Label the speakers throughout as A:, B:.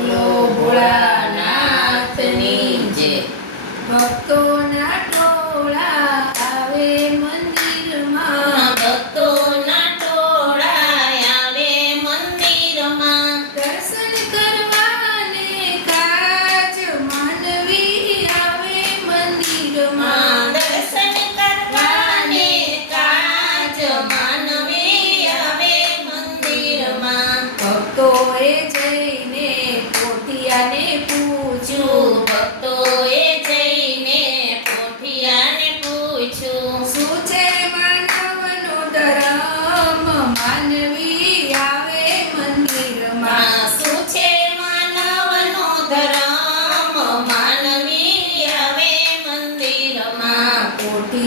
A: No.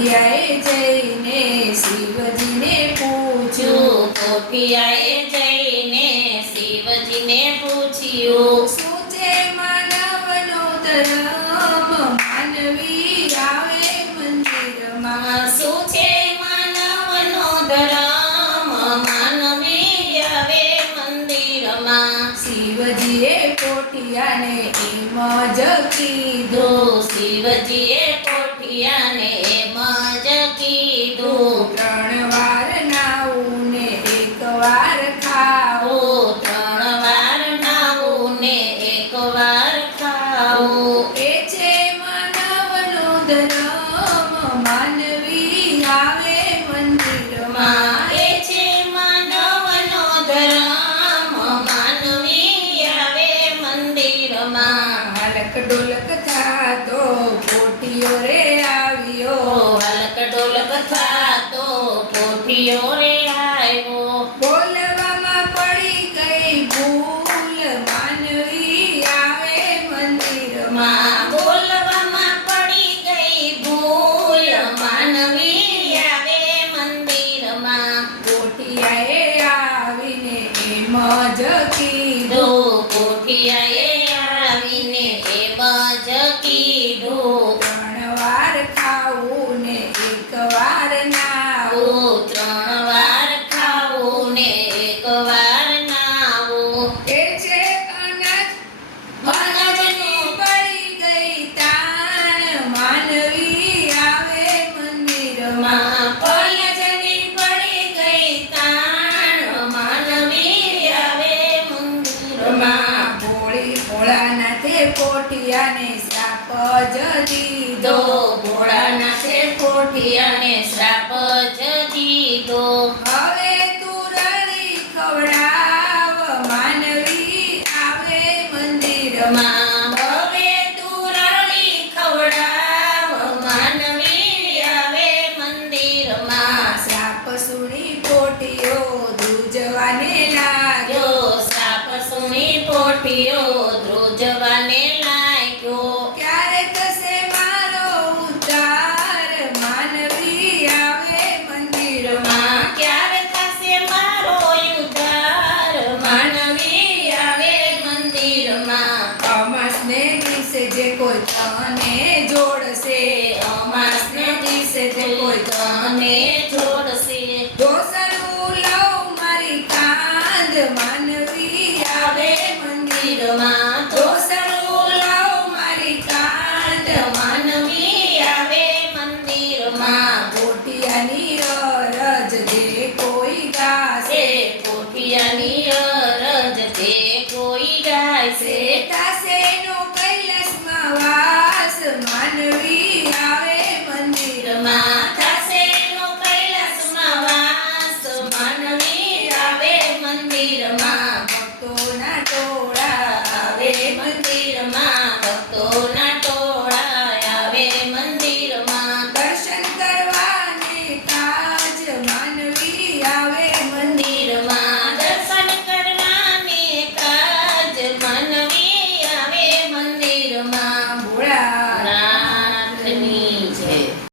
B: પોટિયાએ જઈને શિવજીને પૂછ્યું.
A: કોપિયાએ જઈને શિવજીને પૂછ્યું.
B: શું છે માનવનો ધર્મ? માનવી આવે મંદિરમાં.
A: શું છે માનવનો ધર્મ? માનવી આવે મંદિરમાં.
B: શિવજીએ પોટિયાને એમ જ કીધું.
A: શિવજીએ
B: ધર્મ માનવી આવે મંદિરમાં.
A: એ છે માનવનો ધર્મ માનવી આવે મંદિરમાં.
B: હલક ડોલક થાતો પોટિયો રે આવ્યો.
A: હલક ડોલક થાતો પોઠિયો રે
B: કીધું
A: કોઠિયાએ આવીને એમ જ કીધું
B: ત્રણ ખાવું ને, એક વાર નાવું
A: ત્રણ વાર ખાવું ને, એક વાર માં
B: ભોળી ભોળાનાથે પોટિયાને શ્રાપ જ દીધો.
A: ભોળાનાથે કોઠિયાને શ્રાપ જ દીધો.
B: હવે તું ખવડાવ માનવી આવે મંદિરમાં.
A: માં હવે તું ખવડાવ માનવી આવે મંદિરમાં.
B: શ્રાપ સુણી લાગ્યો
A: જો શ્રાપ સુણી પોઠિયો ધ્રુજવાને લાગ્યો
B: ક્યારે થશે મારો ઉદ્ધાર માનવી આવે મંદિરમાં
A: માં ક્યારે થશે મારો ઉદ્ધાર માનવી આવે મંદિરમાં
B: અમાસને દિવસે જે કોઈ તને જોડશે
A: અમાસને દિવસે તે કોઈ તને શિરમાં
B: ઢોસણું લાવ મારી કાંત માનવી આવે મંદિરમાં
A: કોઠિયાની અરજ
B: કોઈ ગાશે કોઠિયાની
A: અરજ કોઈ ગાશે
B: તાસે કૈલાસમાં વાસ માનવી આવે
A: મંદિરમાં તાસે કૈલાસમાં વાસ માનવી આવે મંદિરમાં.
B: ભક્તોના ટોળા